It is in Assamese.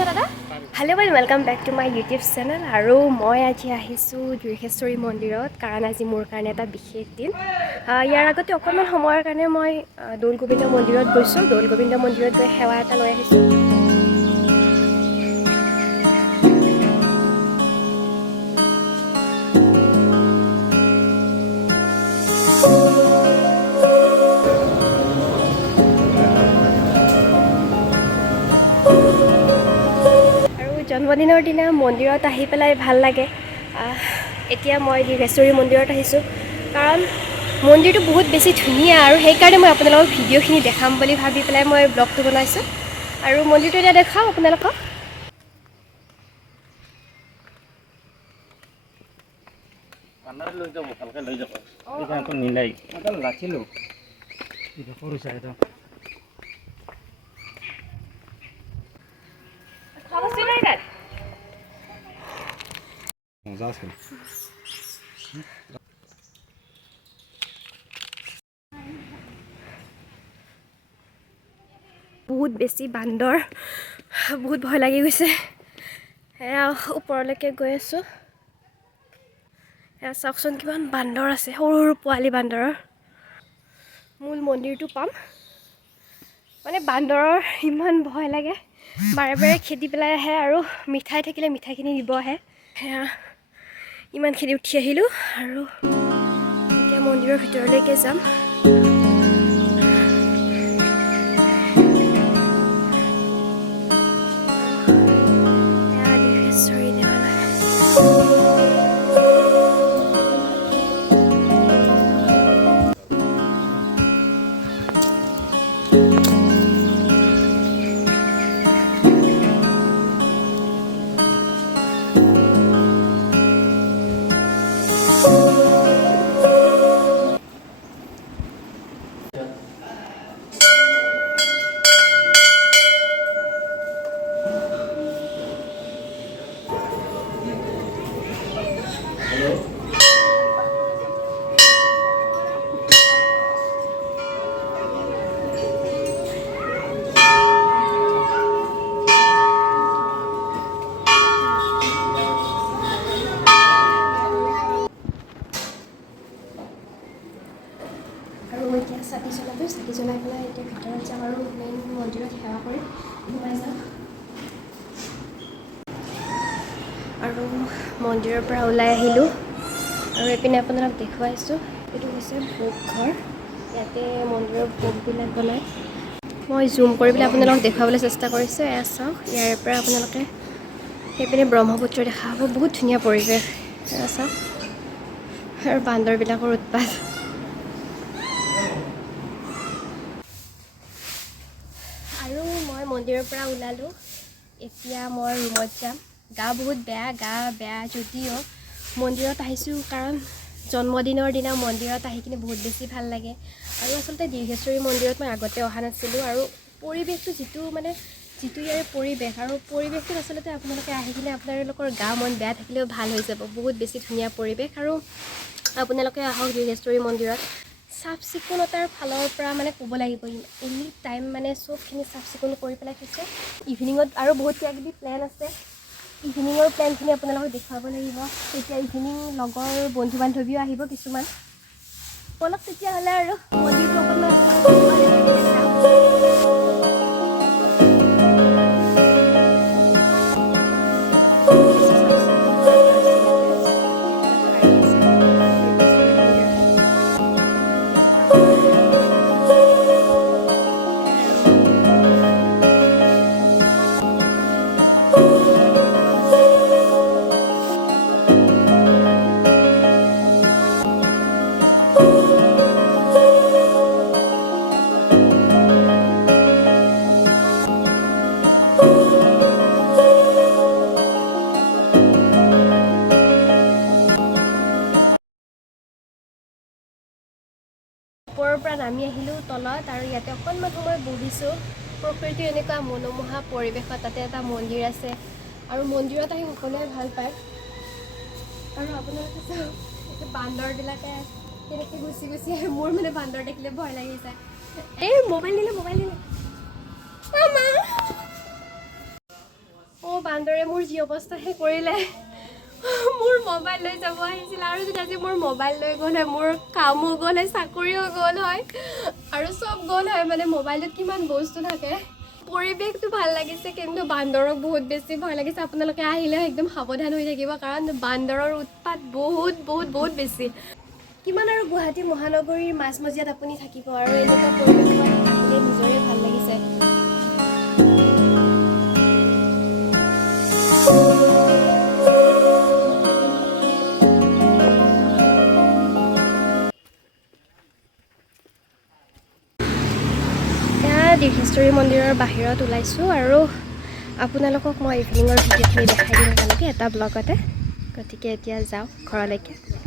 পাৰিছেনে দাদা? Hello' welcome back to my YouTube channel. আৰু মই আজি আহিছোঁ দুৰ্গেশ্বৰী মন্দিৰত, কাৰণ আজি মোৰ কাৰণে এটা বিশেষ দিন। ইয়াৰ আগতে অকণমান সময়ৰ কাৰণে মই দৌল গোবিন্দ মন্দিৰত গৈছোঁ। দৌল গোবিন্দ মন্দিৰত গৈ সেৱা এটা লৈ আহিছোঁ। জন্মদিনৰ দিনা মন্দিৰত আহি পেলাই ভাল লাগে। এতিয়া মই দুৰ্গেশ্বৰী মন্দিৰত আহিছোঁ, কাৰণ মন্দিৰটো বহুত বেছি ধুনীয়া, আৰু সেইকাৰণে মই আপোনালোকক ভিডিঅ'খিনি দেখাম বুলি ভাবি পেলাই মই ব্লগটো বনাইছোঁ। আৰু মন্দিৰটো এতিয়া দেখাওঁ আপোনালোকক। বহুত বেছি বান্দৰ, বহুত ভয় লাগি গৈছে। এয়া ওপৰলৈকে গৈ আছোঁ। এয়া চাওকচোন কিমান বান্দৰ আছে, সৰু সৰু পোৱালি বান্দৰৰ। মূল মন্দিৰটো পাম, মানে বান্দৰৰ ইমান ভয় লাগে। বাৰে বাৰে খেদি পেলাই আহে, আৰু মিঠাই থাকিলে মিঠাইখিনি দিব আহে। সেয়া ইমানখিনি উঠি আহিলোঁ, আৰু এতিয়া মন্দিৰৰ ভিতৰলৈকে যাম। আৰু এতিয়া চাকি জ্বলালোঁ, চাকি জ্বলাই পেলাই এতিয়া ভিতৰত যাম, আৰু মেইন মন্দিৰত সেৱা কৰি সোমাই যাম। আৰু মন্দিৰৰ পৰা ওলাই আহিলোঁ, আৰু এইপিনে আপোনালোক দেখুৱাইছোঁ। এইটো হৈছে ভোগ ঘৰ, ইয়াতে মন্দিৰৰ ভোগবিলাক বনায়। মই জুম কৰি পেলাই আপোনালোকক দেখুৱাবলৈ চেষ্টা কৰিছোঁ। এয়া চাওক, ইয়াৰে পৰা আপোনালোকে সেইপিনে ব্ৰহ্মপুত্ৰ দেখা হ'ব। বহুত ধুনীয়া পৰিৱেশ। এয়া চাওক, আৰু বান্দৰবিলাকৰ উৎপাত। আৰু মই মন্দিৰৰ পৰা ওলালোঁ, এতিয়া মই ৰুমত যাম। গা বহুত বেয়া যদিও মন্দিৰত আহিছোঁ, কাৰণ জন্মদিনৰ দিনা মন্দিৰত আহি কিনে বহুত বেছি ভাল লাগে। আৰু আচলতে দীৰ্ঘেশ্বৰী মন্দিৰত মই আগতে অহা নাছিলোঁ, আৰু পৰিৱেশটো যিটো ইয়াৰে পৰিৱেশ, আৰু পৰিৱেশটোত আচলতে আপোনালোকে আহি কিনে আপোনালোকৰ গা মন বেয়া থাকিলেও ভাল হৈ যাব। বহুত বেছি ধুনীয়া পৰিৱেশ, আৰু আপোনালোকে আহক দীৰ্ঘেশ্বৰী মন্দিৰত। চাফ চিকুণতাৰ ফালৰ পৰা মানে ক'ব লাগিব, এনি টাইম মানে চবখিনি চাফ চিকুণ কৰি পেলাই থৈছে। ইভিনিঙত আৰু বহুত কিবা কিবি প্লেন আছে, ইভিনিঙৰ প্লেনখিনি আপোনালোকক দেখুৱাব লাগিব। তেতিয়া ইভিনিং লগৰ বন্ধু বান্ধৱীও আহিব কিছুমান। বলক তেতিয়াহ'লে আৰু মন্দিৰটো অকণমান ওপৰৰ পৰা নামি আহিলোঁ তলত, আৰু ইয়াতে অকণমান সময় বহিছোঁ। প্ৰকৃতিৰ এনেকুৱা মনোমোহা পৰিৱেশত, তাতে এটা মন্দিৰ আছে, আৰু মন্দিৰত আহি সকলোৱে ভাল পায়। আৰু আপোনালোকে চাওক, বান্দৰবিলাকে কেনেকৈ গুচি আহে। মোৰ মানে বান্দৰ দেখিলে ভয় লাগি যায়। এই মোবাইল দিলে মোৰ যি অৱস্থাহে কৰিলে মোৰ মোবাইল লৈ যাব আহিছিল আৰু যদি আজি মোৰ মোবাইল লৈ গ'ল হয় মোৰ কামো গ'ল হয় চাকৰিও গ'ল হয় আৰু চব গ'ল হয় মানে মোবাইলত কিমান বস্তু থাকে পৰিৱেশটো ভাল লাগিছে কিন্তু বান্দৰক বহুত বেছি ভয় লাগিছে আপোনালোকে আহিলে একদম সাৱধান হৈ থাকিব কাৰণ বান্দৰৰ উৎপাত বহুত বেছি কিমান আৰু গুৱাহাটী মহানগৰীৰ মাজমজিয়াত আপুনি থাকিব আৰু এনেকুৱা পৰিৱেশত আহিলে নিজৰে ভাল লাগিছে দীৰ্ঘেশ্বৰী মন্দিৰৰ বাহিৰত ওলাইছোঁ আৰু আপোনালোকক মই ইভিনিঙৰ ভিডিঅ'খিনি দেখাই দিম আপোনালোকে এটা ব্লগতে গতিকে এতিয়া যাওঁ ঘৰলৈকে